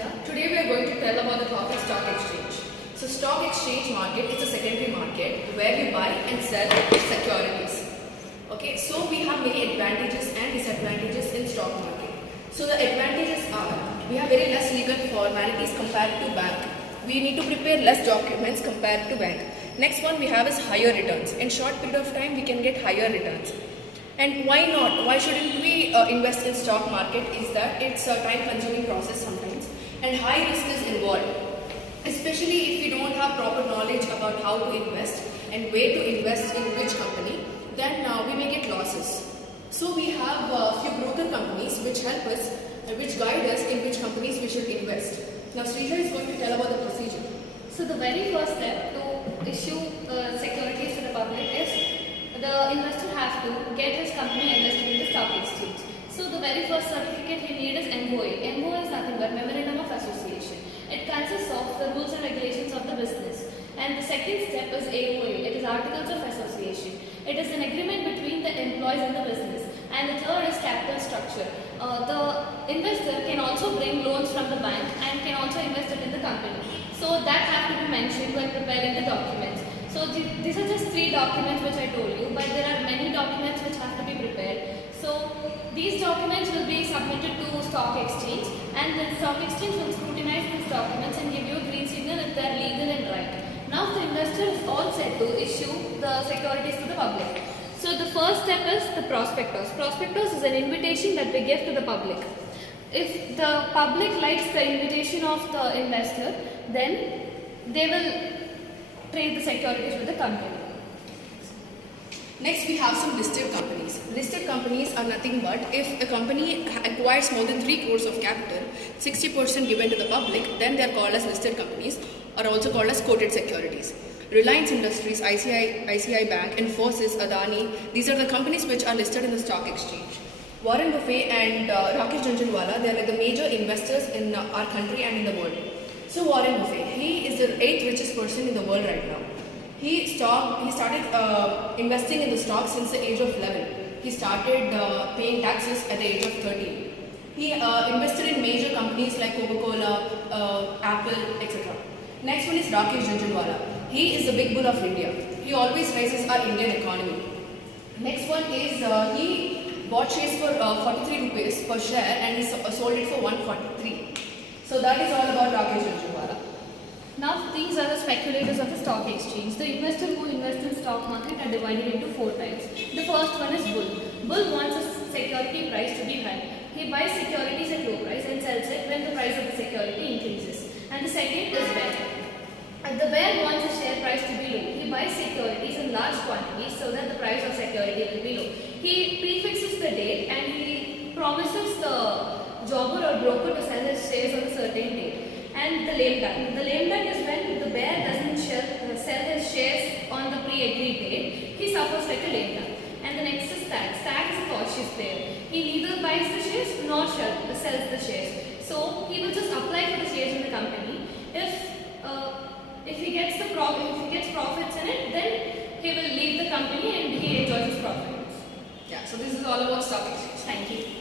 AADYA. Today we are going to tell about the topic stock exchange. So stock exchange market is a secondary market where we buy and sell securities. Okay, so we have many advantages and disadvantages in stock market. So the advantages are we have very less legal formalities compared to bank. We need to prepare less documents compared to bank. Next one we have is higher returns. In short period of time we can get higher returns. And why not? Why shouldn't we invest in stock market is that it's a time consuming process sometimes and high risk is involved. Especially if we don't have proper knowledge about how to invest and where to invest in which company, then we may get losses. So we have a few broker companies which help us, which guide us in which companies we should invest. Now Srija is going to tell about the procedure. So the very first step to issue securities to the public is the investor has to get his company enlisted in the stock exchange. So the very first certificate he needs is MOA. MOA is nothing but Memorandum of Association. It consists of the rules and regulations of the business. And the second step is AOA. It is Articles of Association. It is an agreement between the employees and the business. And the third is capital structure. The investor can also bring loans from the bank and can also invest it in the company. So that has to be mentioned when preparing the documents. So these are just 3 documents which I told you, but there are many documents which have to be prepared. So these documents will be submitted to stock exchange, and the stock exchange will scrutinize these documents and give you a green signal if they are legal and right. Now the investor is all set to issue the securities to the public. So the first step is the prospectus. Prospectus is an invitation that we give to the public. If the public likes the invitation of the investor, then they will trade the securities with the company. Next we have some listed companies. Listed companies are nothing but if a company acquires more than 3 crores of capital, 60% given to the public, then they are called as listed companies or also called as quoted securities. Reliance Industries, ICI Bank, Infosys, Adani, these are the companies which are listed in the stock exchange. Warren Buffett and Rakesh Jhunjhunwala, they are like the major investors in our country and in the world. So Warren Buffett, he is the 8th richest person in the world right now. He started investing in the stock since the age of 11. He started paying taxes at the age of 13. He invested in major companies like Coca-Cola, Apple, etc. Next one is Rakesh Jhunjhunwala. He is the big bull of India. He always raises our Indian economy. Next one is he bought shares for 43 rupees per share and he sold it for 143. So that is all about Rakesh Jhunjhunwala. Now these are the speculators of the stock exchange. The investors who invest in stock market are divided into 4 types. The first one is bull. Bull wants a security price to be high. He buys securities at low price and sells it when the price of the security increases. And the second is bear. The bear wants a share price to be low. He buys securities in large quantities so that the price of security will be low. He prefixes the date and he promises the jobber or broker to sell his shares on a certain date. And the lame duck. The lame duck is when the bear doesn't sell his shares on the pre-agreed date. He suffers like a lame duck. And the next is stag. Stag is a cautious player. He neither buys the shares nor sells the shares. So he will just apply for the shares in the company. If he gets profits in it, then he will leave the company and he enjoys his profits. Yeah, so this is all about stock exchange. Thank you.